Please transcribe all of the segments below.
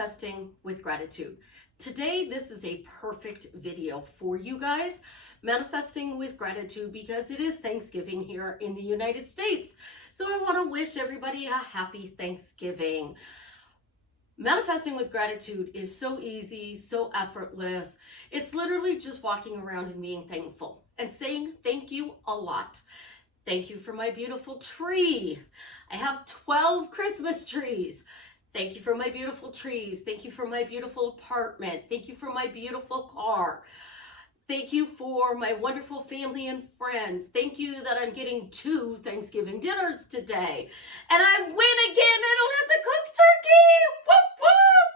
manifesting with gratitude. Today, this is a perfect video for you guys, manifesting with gratitude, because it is Thanksgiving here in the United States. So I want to wish everybody a happy Thanksgiving. Manifesting with gratitude is so easy, so effortless. It's literally just walking around and being thankful and saying thank you a lot. Thank you for my beautiful tree. I have 12 Christmas trees. Thank you for my beautiful trees. Thank you for my beautiful apartment. Thank you for my beautiful car. Thank you for my wonderful family and friends. Thank you that I'm getting 2 Thanksgiving dinners today. And I win again. I don't have to cook turkey. Whoop, whoop.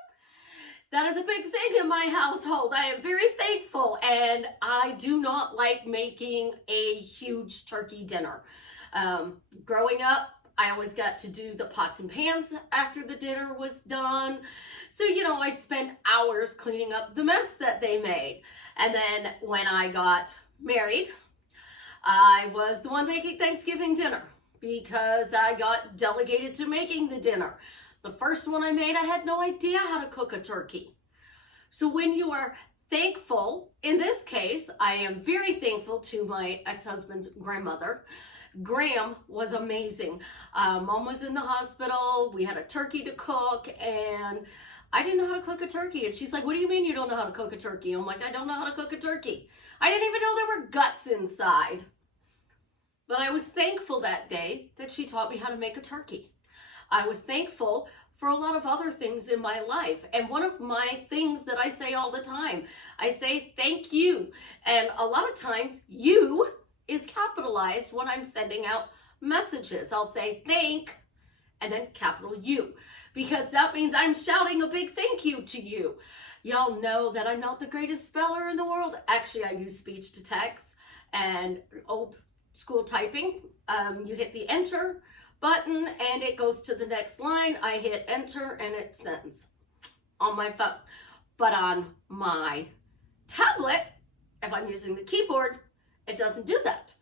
That is a big thing in my household. I am very thankful, and I do not like making a huge turkey dinner. Growing up, I always got to do the pots and pans after the dinner was done. So, I'd spend hours cleaning up the mess that they made. And then when I got married, I was the one making Thanksgiving dinner because I got delegated to making the dinner. The first one I made, I had no idea how to cook a turkey. So when you are thankful, in this case, I am very thankful to my ex-husband's grandmother. Graham was amazing. Mom was in the hospital. We had a turkey to cook, and I didn't know how to cook a turkey. And she's like, "What do you mean you don't know how to cook a turkey?" I'm like, "I don't know how to cook a turkey. I didn't even know there were guts inside." But I was thankful that day that she taught me how to make a turkey. I was thankful for a lot of other things in my life. And one of my things that I say all the time, I say thank you. And a lot of times, you is capitalized when I'm sending out messages. I'll say thank and then capital U, because that means I'm shouting a big thank you to you. Y'all know that I'm not the greatest speller in the world. Actually, I use speech to text and old school typing. You hit the enter button and it goes to the next line. I hit enter and it sends on my phone. But on my tablet, if I'm using the keyboard, it doesn't do that.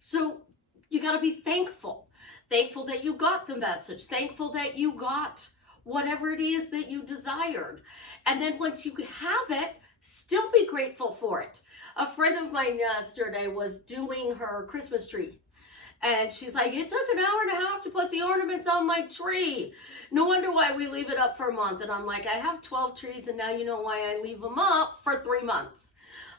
So you got to be thankful. Thankful that you got the message. Thankful that you got whatever it is that you desired. And then once you have it, still be grateful for it. A friend of mine yesterday was doing her Christmas tree. And she's like, "It took an hour and a half to put the ornaments on my tree. No wonder why we leave it up for a month." And I'm like, I have 12 trees, and now you know why I leave them up for 3 months.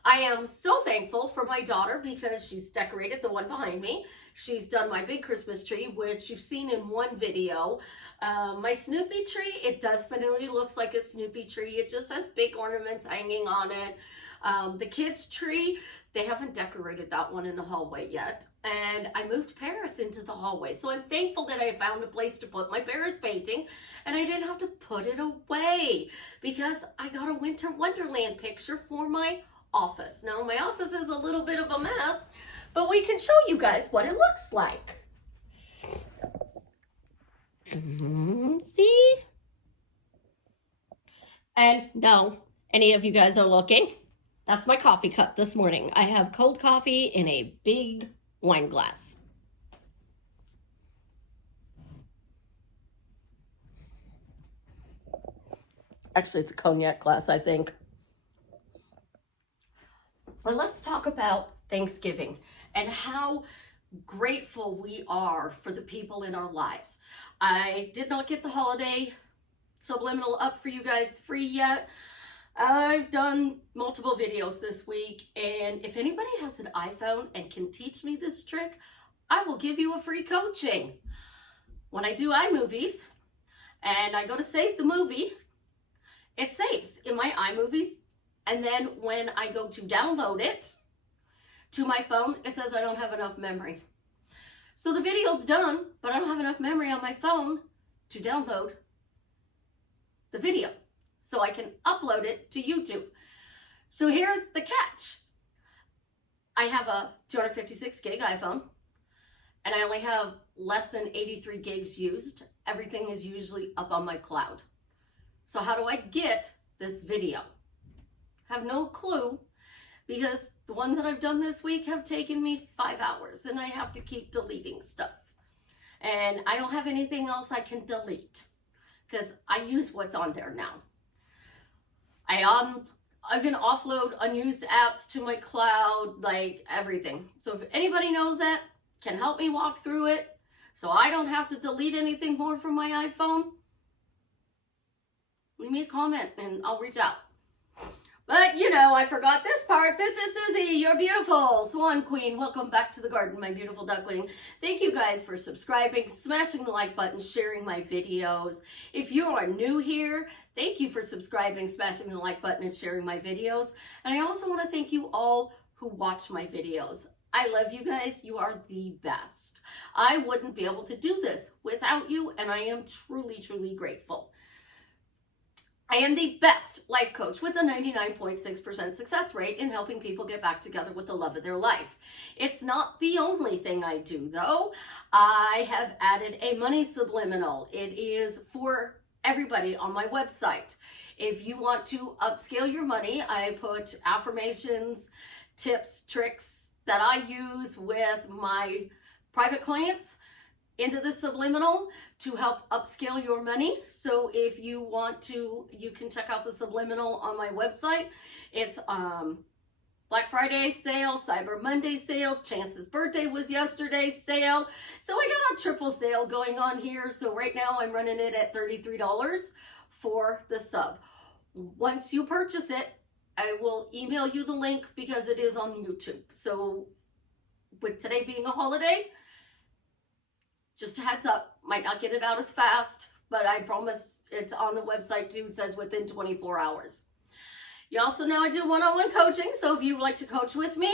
I am so thankful for my daughter because she's decorated the one behind me. She's done my big Christmas tree, which you've seen in one video. My Snoopy tree, it definitely looks like a Snoopy tree. It just has big ornaments hanging on it. The kids' tree, they haven't decorated that one in the hallway yet. And I moved Paris into the hallway. So I'm thankful that I found a place to put my Paris painting and I didn't have to put it away because I got a Winter Wonderland picture for my office. Now my office is a little bit of a mess, but we can show you guys what it looks like. See? And no, any of you guys are looking, that's my coffee cup this morning. I have cold coffee in a big wine glass. Actually, it's a cognac glass, I think. But let's talk about Thanksgiving and how grateful we are for the people in our lives. I did not get the holiday subliminal up for you guys free yet. I've done multiple videos this week, and if anybody has an iPhone and can teach me this trick, I will give you a free coaching. When I do iMovies and I go to save the movie, it saves in my iMovies. And then when I go to download it to my phone, it says I don't have enough memory. So the video's done, but I don't have enough memory on my phone to download the video so I can upload it to YouTube. So here's the catch. I have a 256 gig iPhone and I only have less than 83 gigs used. Everything is usually up on my cloud. So how do I get this video? Have no clue, because the ones that I've done this week have taken me 5 hours and I have to keep deleting stuff. And I don't have anything else I can delete because I use what's on there now. I even offload unused apps to my cloud, like everything. So if anybody knows that, can help me walk through it so I don't have to delete anything more from my iPhone, leave me a comment and I'll reach out. But, you know, I forgot this part. This is Susie, your beautiful Swan Queen. Welcome back to the garden, my beautiful duckling. Thank you guys for subscribing, smashing the like button, sharing my videos. If you are new here, thank you for subscribing, smashing the like button, and sharing my videos. And I also want to thank you all who watch my videos. I love you guys. You are the best. I wouldn't be able to do this without you, and I am truly, truly grateful. I am the best life coach with a 99.6% success rate in helping people get back together with the love of their life. It's not the only thing I do, though. I have added a money subliminal. It is for everybody on my website. If you want to upscale your money, I put affirmations, tips, tricks that I use with my private clients into the subliminal to help upscale your money. So if you want to, you can check out the subliminal on my website. It's Black Friday sale, Cyber Monday sale, Chance's birthday was yesterday's sale. So I got a triple sale going on here. So right now I'm running it at $33 for the sub. Once you purchase it, I will email you the link because it is on YouTube. So with today being a holiday, just a heads up, might not get it out as fast, but I promise it's on the website too. It says within 24 hours. You also know I do one-on-one coaching, so if you would like to coach with me,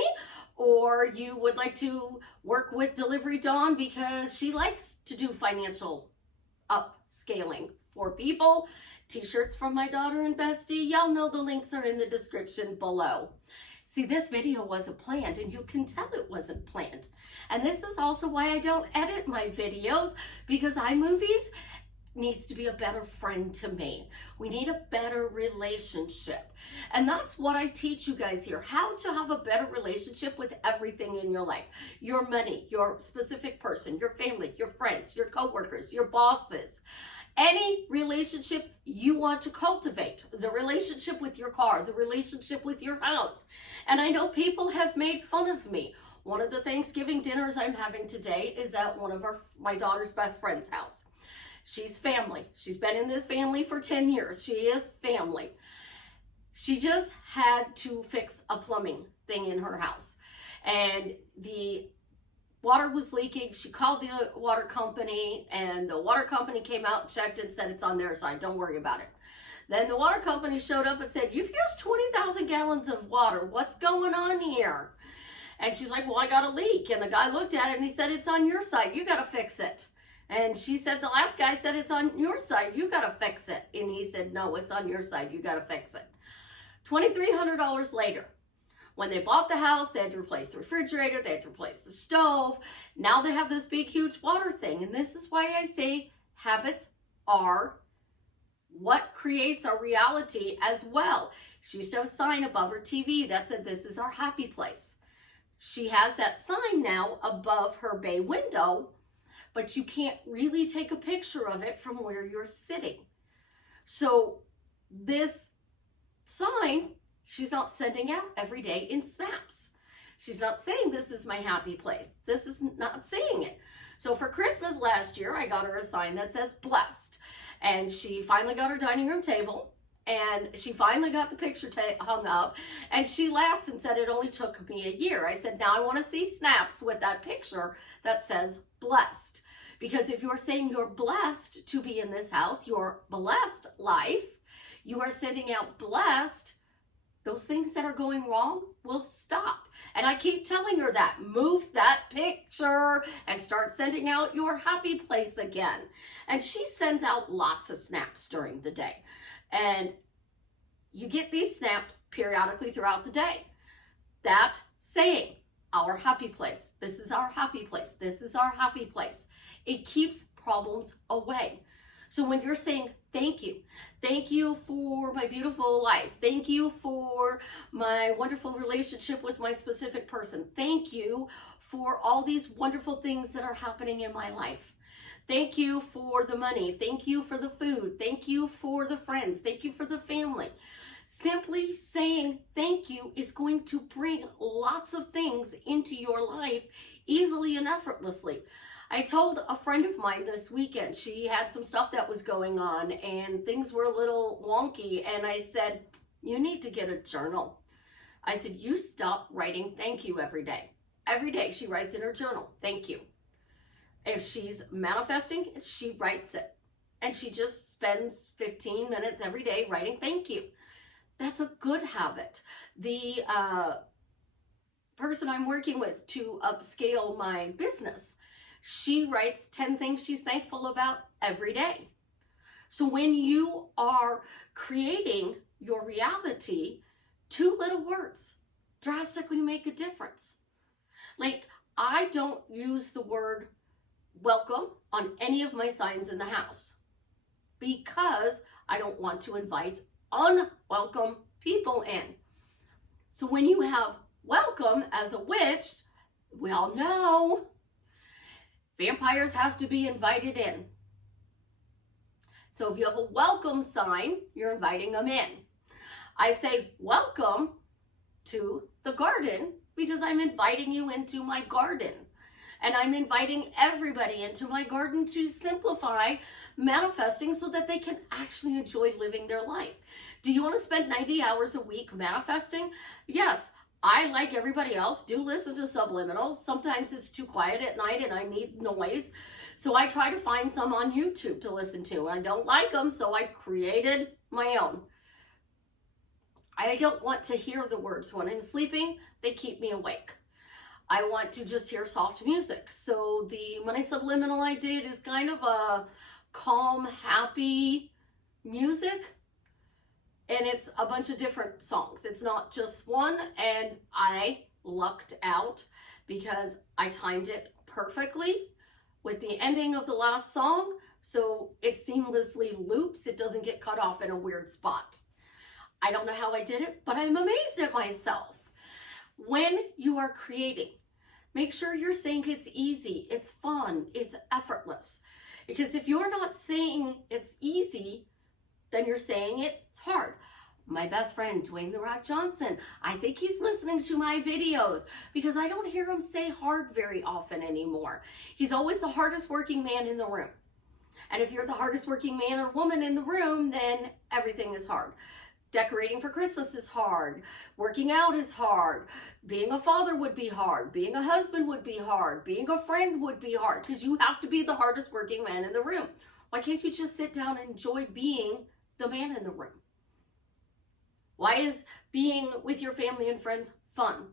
or you would like to work with Delivery Dawn because she likes to do financial upscaling for people, t-shirts from my daughter and bestie, y'all know the links are in the description below. See, this video wasn't planned, and you can tell it wasn't planned. And this is also why I don't edit my videos, because iMovies needs to be a better friend to me. We need a better relationship. And that's what I teach you guys here, how to have a better relationship with everything in your life. Your money, your specific person, your family, your friends, your coworkers, your bosses. Any relationship you want to cultivate, the relationship with your car, the relationship with your house. And I know people have made fun of me. One of the Thanksgiving dinners I'm having today is at one of my daughter's best friend's house. She's family. She's been in this family for 10 years. She is family. She just had to fix a plumbing thing in her house. And the water was leaking. She called the water company, and the water company came out and checked and said it's on their side. Don't worry about it. Then the water company showed up and said, you've used 20,000 gallons of water. What's going on here? And she's like, well, I got a leak. And the guy looked at it and he said, it's on your side. You got to fix it. And she said, the last guy said, it's on your side. You got to fix it. And he said, no, it's on your side. You got to fix it. $2,300 later. When they bought the house, they had to replace the refrigerator, they had to replace the stove. Now they have this big, huge water thing. And this is why I say habits are what creates our reality as well. She used to have a sign above her TV that said, this is our happy place. She has that sign now above her bay window, but you can't really take a picture of it from where you're sitting. So this sign, she's not sending out every day in snaps. She's not saying this is my happy place. This is not saying it. So for Christmas last year, I got her a sign that says blessed. And she finally got her dining room table, and she finally got the picture hung up, and she laughs and said, it only took me a year. I said, now I want to see snaps with that picture that says blessed. Because if you're saying you're blessed to be in this house, your blessed life, you are sending out blessed, those things that are going wrong will stop. And I keep telling her that. Move that picture and start sending out your happy place again. And she sends out lots of snaps during the day. And you get these snaps periodically throughout the day. That saying, our happy place. This is our happy place. This is our happy place. It keeps problems away. So when you're saying, thank you for my beautiful life. Thank you for my wonderful relationship with my specific person. Thank you for all these wonderful things that are happening in my life. Thank you for the money. Thank you for the food. Thank you for the friends. Thank you for the family. Simply saying thank you is going to bring lots of things into your life easily and effortlessly. I told a friend of mine this weekend, she had some stuff that was going on and things were a little wonky, and I said, you need to get a journal. I said, you stop writing thank you every day. Every day she writes in her journal, thank you. If she's manifesting, she writes it. And she just spends 15 minutes every day writing thank you. That's a good habit. The person I'm working with to upscale my business, she writes 10 things she's thankful about every day. So when you are creating your reality, 2 little words drastically make a difference. Like, I don't use the word welcome on any of my signs in the house because I don't want to invite unwelcome people in. So when you have welcome as a witch, we all know vampires have to be invited in. So if you have a welcome sign, you're inviting them in. I say welcome to the garden because I'm inviting you into my garden. And I'm inviting everybody into my garden to simplify manifesting so that they can actually enjoy living their life. Do you want to spend 90 hours a week manifesting? Yes, I, like everybody else, do listen to subliminals. Sometimes it's too quiet at night and I need noise. So I try to find some on YouTube to listen to. I don't like them, so I created my own. I don't want to hear the words when I'm sleeping. They keep me awake. I want to just hear soft music. So the money subliminal I did is kind of a calm, happy music. And it's a bunch of different songs. It's not just one. And I lucked out because I timed it perfectly with the ending of the last song. So it seamlessly loops. It doesn't get cut off in a weird spot. I don't know how I did it, but I'm amazed at myself. When you are creating, make sure you're saying it's easy, it's fun, it's effortless. Because if you're not saying it's easy, then you're saying it's hard. My best friend, Dwayne The Rock Johnson, I think he's listening to my videos because I don't hear him say hard very often anymore. He's always the hardest working man in the room. And if you're the hardest working man or woman in the room, then everything is hard. Decorating for Christmas is hard. Working out is hard. Being a father would be hard. Being a husband would be hard. Being a friend would be hard because you have to be the hardest working man in the room. Why can't you just sit down and enjoy being the man in the room? Why is being with your family and friends fun?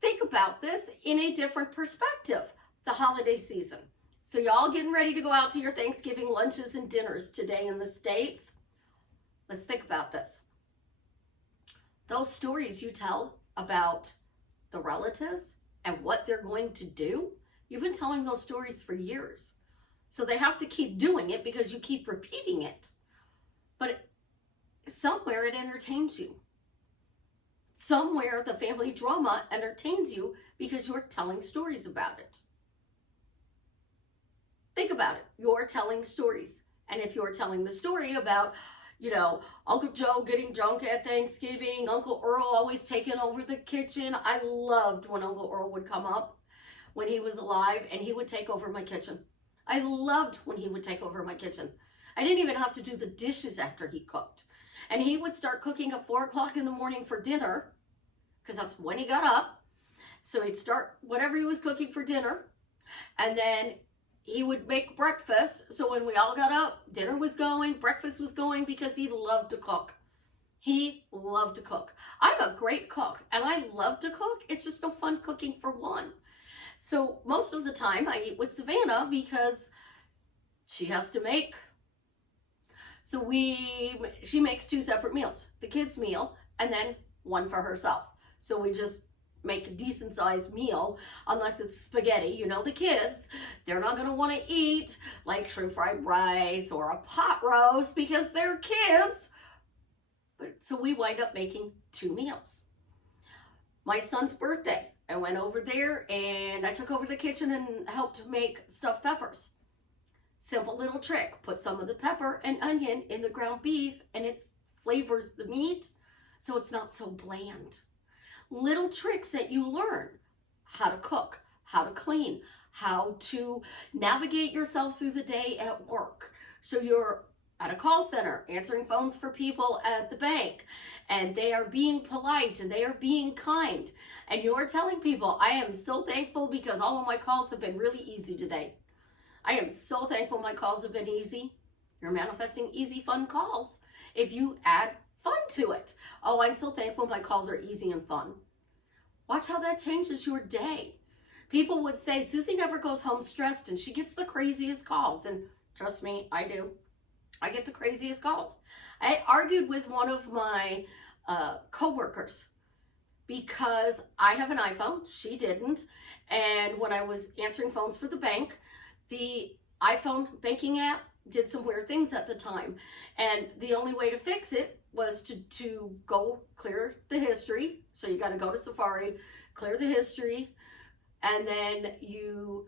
Think about this in a different perspective. The holiday season. So y'all getting ready to go out to your Thanksgiving lunches and dinners today in the States? Let's think about this. Those stories you tell about the relatives and what they're going to do, you've been telling those stories for years. So they have to keep doing it because you keep repeating it. But somewhere it entertains you. Somewhere the family drama entertains you because you're telling stories about it. Think about it. You're telling stories. And if you're telling the story about, Uncle Joe getting drunk at Thanksgiving, Uncle Earl always taking over the kitchen. I loved when Uncle Earl would come up when he was alive and he would take over my kitchen. I loved when he would take over my kitchen. I didn't even have to do the dishes after he cooked. And he would start cooking at 4 o'clock in the morning for dinner because that's when he got up. So he'd start whatever he was cooking for dinner. And then he would make breakfast. So when we all got up, dinner was going, breakfast was going because he loved to cook. He loved to cook. I'm a great cook and I love to cook. It's just no fun cooking for one. So most of the time I eat with Savannah because she has to make. So she makes 2 separate meals, the kids' meal and then one for herself. So we just make a decent sized meal, unless it's spaghetti. The kids, they're not going to want to eat like shrimp fried rice or a pot roast because they're kids. So we wind up making 2 meals. My son's birthday, I went over there and I took over the kitchen and helped make stuffed peppers. Simple little trick. Put some of the pepper and onion in the ground beef and it flavors the meat. so it's not so bland. Little tricks that you learn: how to cook, how to clean, how to navigate yourself through the day at work. So you're at a call center answering phones for people at the bank, and they are being polite and they are being kind, and you're telling people, I am so thankful because all of my calls have been really easy today. I am so thankful my calls have been easy. You're manifesting easy, fun calls if you add fun to it. Oh, I'm so thankful my calls are easy and fun. Watch how that changes your day. People would say, Susie never goes home stressed and she gets the craziest calls. And trust me, I do. I get the craziest calls. I argued with one of my co-workers because I have an iPhone, she didn't. And when I was answering phones for the bank, the iPhone banking app did some weird things at the time. And the only way to fix it was to go clear the history. So you got to go to Safari, clear the history, and then you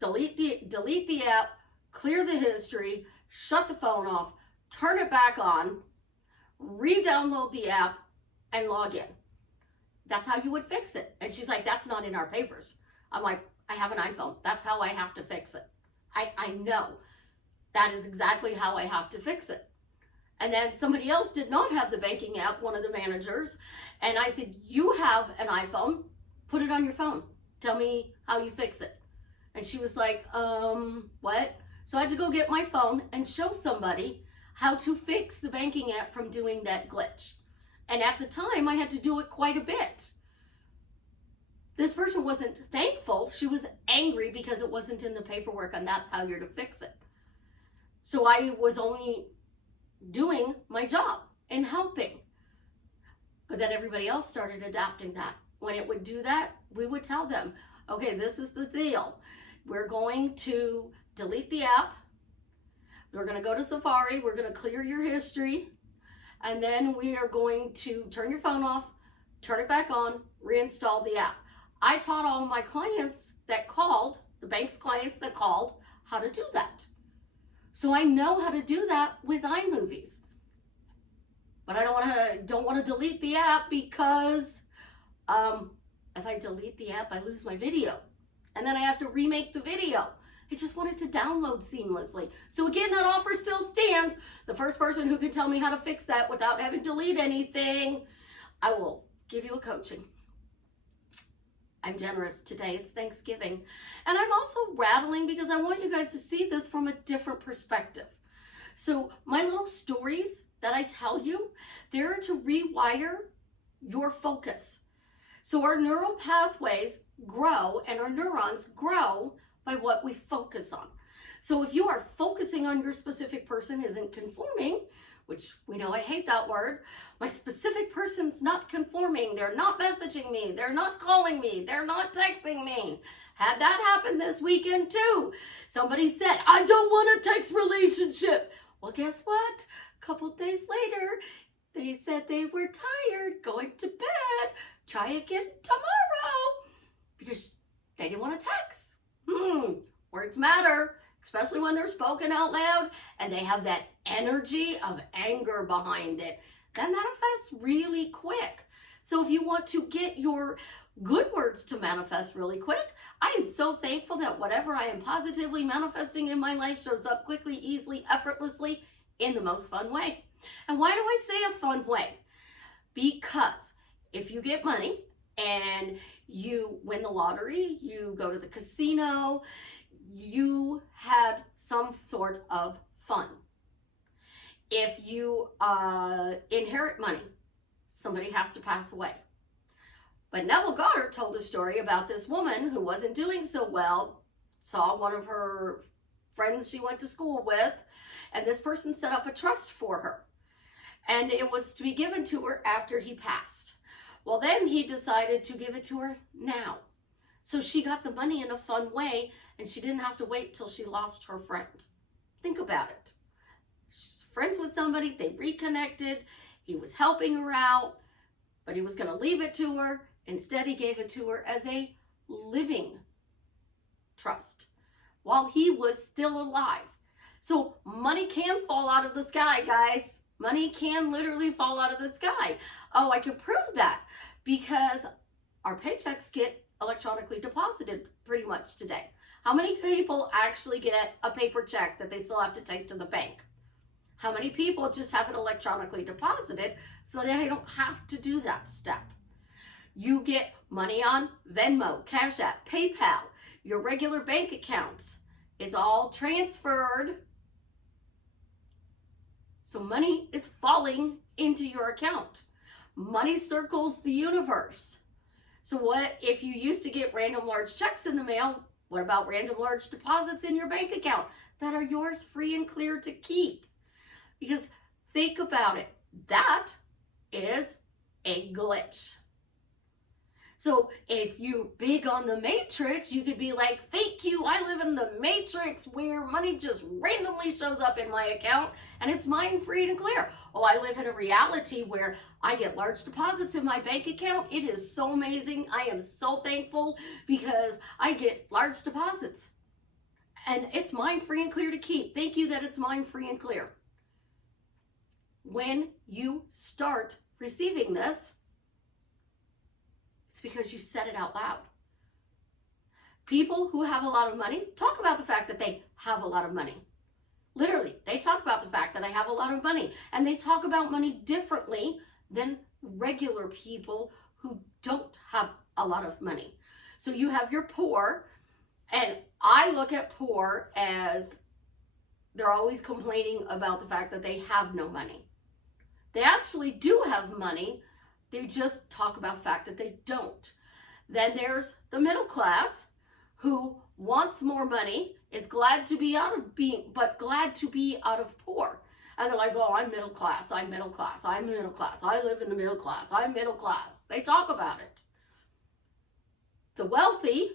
delete the app, clear the history, shut the phone off, turn it back on, re-download the app, and log in. That's how you would fix it. And she's like, that's not in our papers. I'm like, I have an iPhone. That's how I have to fix it. I know. That is exactly how I have to fix it. And then somebody else did not have the banking app, one of the managers. And I said, you have an iPhone, put it on your phone. Tell me how you fix it. And she was like, what? So I had to go get my phone and show somebody how to fix the banking app from doing that glitch. And at the time, I had to do it quite a bit. This person wasn't thankful. She was angry because it wasn't in the paperwork, and that's how you're to fix it. So I was only doing my job and helping. But then everybody else started adapting that. When it would do that, we would tell them, okay, this is the deal. We're going to delete the app. We're going to go to Safari. We're going to clear your history. And then we are going to turn your phone off, turn it back on, reinstall the app. I taught all my clients that called, the bank's clients that called, how to do that. So I know how to do that with iMovies. But I don't want to delete the app because if I delete the app, I lose my video. And then I have to remake the video. I just want it to download seamlessly. So again, that offer still stands. The first person who can tell me how to fix that without having to delete anything, I will give you a coaching. I'm generous today. It's Thanksgiving. And I'm also rattling because I want you guys to see this from a different perspective. So my little stories that I tell you, they're to rewire your focus. So our neural pathways grow and our neurons grow by what we focus on. So if you are focusing on your specific person isn't conforming, which we know I hate that word, my specific person's not conforming, they're not messaging me, they're not calling me, they're not texting me. Had that happen this weekend too. Somebody said, I don't want a text relationship. Well, guess what? A couple days later, they said they were tired, going to bed, try again tomorrow, because they didn't want to text. Words matter, especially when they're spoken out loud and they have that energy of anger behind it. That manifests really quick. So if you want to get your good words to manifest really quick, I am so thankful that whatever I am positively manifesting in my life shows up quickly, easily, effortlessly, in the most fun way. And why do I say a fun way? Because if you get money and you win the lottery, you go to the casino, you had some sort of fun. If you inherit money, somebody has to pass away. But Neville Goddard told a story about this woman who wasn't doing so well, saw one of her friends she went to school with, and this person set up a trust for her. And it was to be given to her after he passed. Well, then he decided to give it to her now. So she got the money in a fun way, and she didn't have to wait till she lost her friend. Think about it. She's friends with somebody, they reconnected, he was helping her out, but he was going to leave it to her. Instead, he gave it to her as a living trust while he was still alive. So money can fall out of the sky, guys. Money can literally fall out of the sky. Oh, I can prove that because our paychecks get electronically deposited pretty much today. How many people actually get a paper check that they still have to take to the bank? How many people just have it electronically deposited so they don't have to do that step? You get money on Venmo, Cash App, PayPal, your regular bank accounts. It's all transferred. So money is falling into your account. Money circles the universe. So what if you used to get random large checks in the mail? What about random large deposits in your bank account that are yours free and clear to keep? Because think about it. That is a glitch. So if you big on the matrix, you could be like, thank you, I live in the matrix where money just randomly shows up in my account and it's mine free and clear. Oh, I live in a reality where I get large deposits in my bank account. It is so amazing. I am so thankful because I get large deposits and it's mine free and clear to keep. Thank you that it's mine free and clear. When you start receiving this, it's because you said it out loud. People who have a lot of money talk about the fact that they have a lot of money. Literally, they talk about the fact that I have a lot of money, and they talk about money differently than regular people who don't have a lot of money. So you have your poor, and I look at poor as they're always complaining about the fact that they have no money. They actually do have money. They just talk about the fact that they don't. Then there's the middle class who wants more money, is glad to be out of poor. And they're like, oh, I'm middle class, I'm middle class, I'm middle class, I live in the middle class, I'm middle class. They talk about it. The wealthy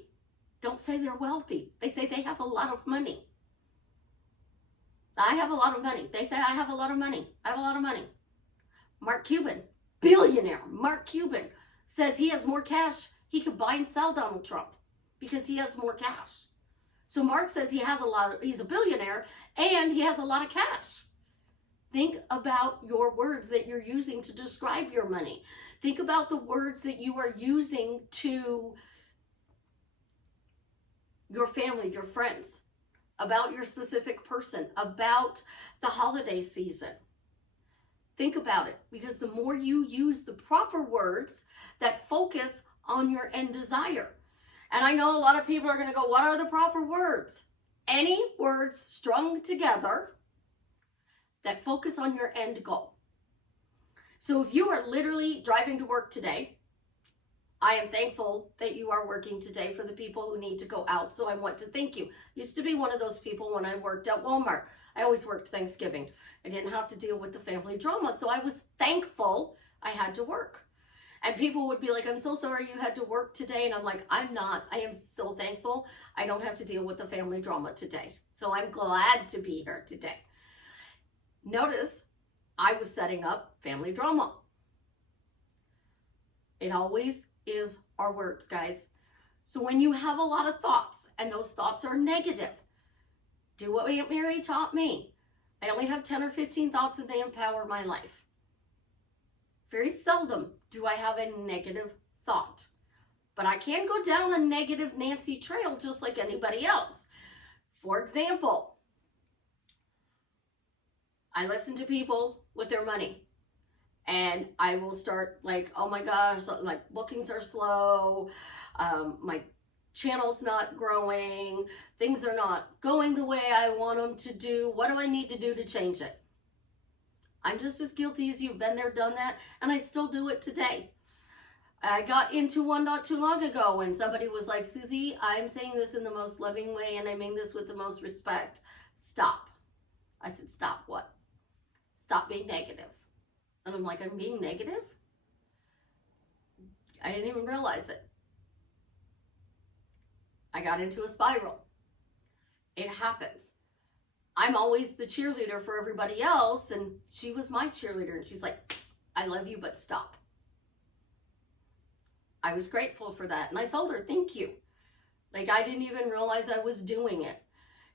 don't say they're wealthy. They say they have a lot of money. I have a lot of money. They say I have a lot of money. I have a lot of money. Mark Cuban, billionaire Mark Cuban, says he has more cash. He could buy and sell Donald Trump because he has more cash. So Mark says he's a billionaire and he has a lot of cash. Think about your words that you're using to describe your money. Think about the words that you are using to your family, your friends, about your specific person, about the holiday season. Think about it, because the more you use the proper words that focus on your end desire. And I know a lot of people are going to go, what are the proper words? Any words strung together that focus on your end goal. So if you are literally driving to work today, I am thankful that you are working today for the people who need to go out. So I want to thank you. Used to be one of those people when I worked at Walmart. I always worked Thanksgiving. I didn't have to deal with the family drama. So I was thankful I had to work. And people would be like, I'm so sorry you had to work today. And I'm like, I'm not. I am so thankful I don't have to deal with the family drama today. So I'm glad to be here today. Notice I was setting up family drama. It always is our words, guys. So when you have a lot of thoughts and those thoughts are negative, do what Aunt Mary taught me. I only have 10 or 15 thoughts and they empower my life. Very seldom do I have a negative thought, but I can go down a negative Nancy trail just like anybody else. For example, I listen to people with their money and I will start like, oh my gosh, like bookings are slow, my channel's not growing, things are not going the way I want them to do. What do I need to do to change it? I'm just as guilty as you've been there, done that, and I still do it today. I got into one not too long ago when somebody was like, Susie, I'm saying this in the most loving way and I mean this with the most respect. Stop. I said, stop what? Stop being negative. And I'm like, I'm being negative? I didn't even realize it. I got into a spiral. It happens. I'm always the cheerleader for everybody else, and she was my cheerleader, and she's like, I love you, but stop. I was grateful for that, and I told her, thank you. Like, I didn't even realize I was doing it.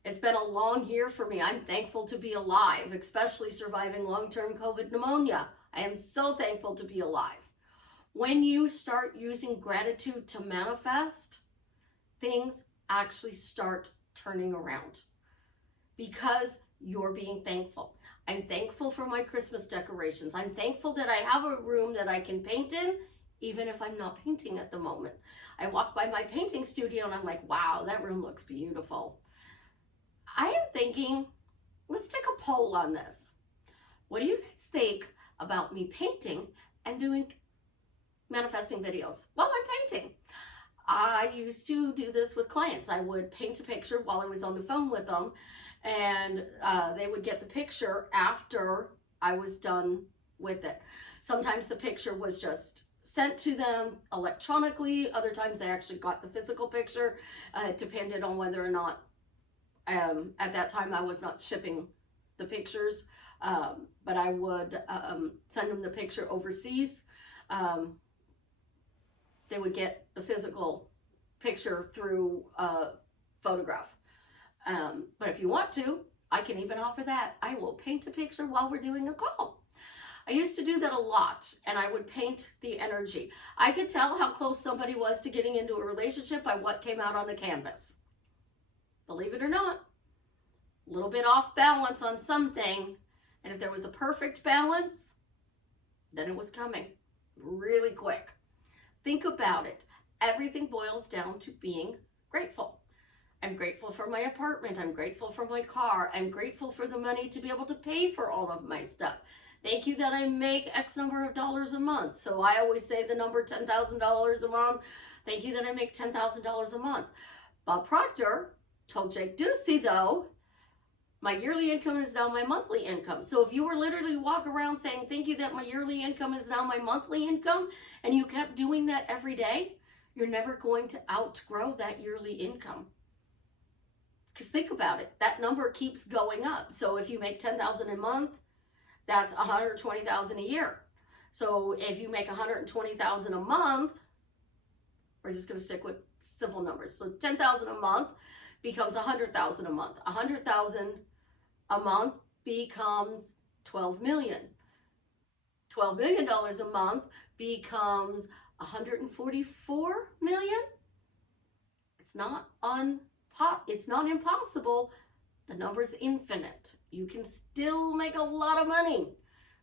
It's been a long year for me. I'm thankful to be alive, especially surviving long-term COVID pneumonia. I am so thankful to be alive. When you start using gratitude to manifest, things actually start turning around because you're being thankful. I'm thankful for my Christmas decorations. I'm thankful that I have a room that I can paint in, even if I'm not painting at the moment. I walk by my painting studio and I'm like, wow, that room looks beautiful. I am thinking, let's take a poll on this. What do you guys think about me painting and doing manifesting videos while I'm painting? I used to do this with clients. I would paint a picture while I was on the phone with them, and they would get the picture after I was done with it. Sometimes the picture was just sent to them electronically. Other times I actually got the physical picture. It depended on whether or not, at that time I was not shipping the pictures, but I would send them the picture overseas. They would get the physical picture through a photograph. But if you want to, I can even offer that. I will paint a picture while we're doing a call. I used to do that a lot, and I would paint the energy. I could tell how close somebody was to getting into a relationship by what came out on the canvas. Believe it or not, a little bit off balance on something, and if there was a perfect balance, then it was coming really quick. Think about it. Everything boils down to being grateful. I'm grateful for my apartment. I'm grateful for my car. I'm grateful for the money to be able to pay for all of my stuff. Thank you that I make X number of dollars a month. So I always say the number $10,000 a month. Thank you that I make $10,000 a month. Bob Proctor told Jake Ducey, though, my yearly income is now my monthly income. So if you were literally walk around saying, thank you that my yearly income is now my monthly income, and you kept doing that every day, you're never going to outgrow that yearly income. Because think about it, that number keeps going up. So if you make $10,000 a month, that's $120,000 a year. So if you make $120,000 a month, we're just going to stick with simple numbers. So $10,000 a month becomes $100,000 a month. $100,000 a month becomes $12 million. $12 million a month becomes $144 million. It's not impossible. The number's infinite. You can still make a lot of money.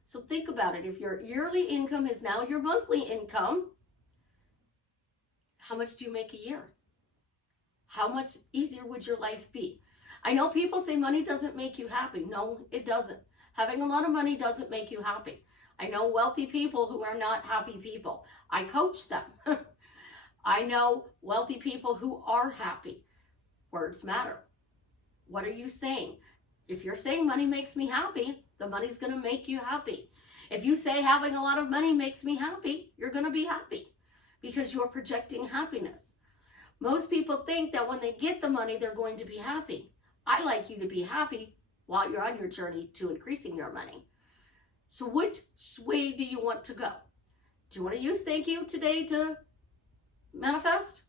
So think about it. If your yearly income is now your monthly income, how much do you make a year? How much easier would your life be? I know people say money doesn't make you happy. No, it doesn't. Having a lot of money doesn't make you happy. I know wealthy people who are not happy people. I coach them. I know wealthy people who are happy. Words matter. What are you saying? If you're saying money makes me happy, the money's going to make you happy. If you say having a lot of money makes me happy, you're going to be happy because you're projecting happiness. Most people think that when they get the money, they're going to be happy. I like you to be happy while you're on your journey to increasing your money. So which way do you want to go? Do you want to use thank you today to manifest?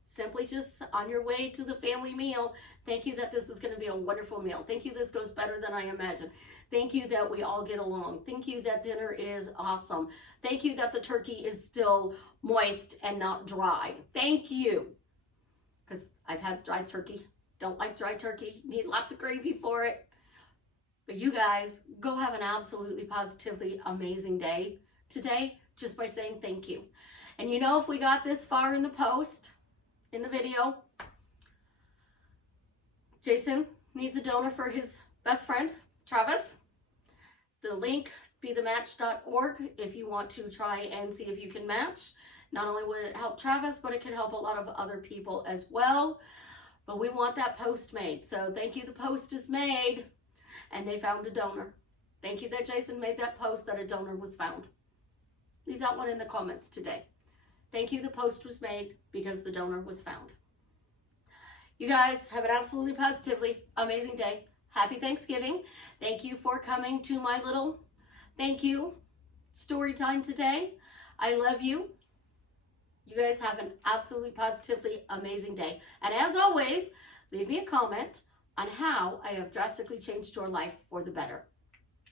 Simply just on your way to the family meal, thank you that this is going to be a wonderful meal. Thank you this goes better than I imagined. Thank you that we all get along. Thank you that dinner is awesome. Thank you that the turkey is still moist and not dry. Thank you. Because I've had dry turkey. Don't like dry turkey. Need lots of gravy for it. But you guys, go have an absolutely positively amazing day today just by saying thank you. And you know, if we got this far in the post, in the video, Jason needs a donor for his best friend, Travis. The link, bethematch.org, if you want to try and see if you can match. Not only would it help Travis, but it could help a lot of other people as well. But we want that post made. So thank you, the post is made, and they found a donor. Thank you that Jason made that post that a donor was found. Leave that one in the comments today. Thank you, the post was made because the donor was found. You guys have an absolutely positively amazing day. Happy Thanksgiving. Thank you for coming to my little thank you story time today. I love you. You guys have an absolutely positively amazing day. And as always, leave me a comment on how I have drastically changed your life for the better.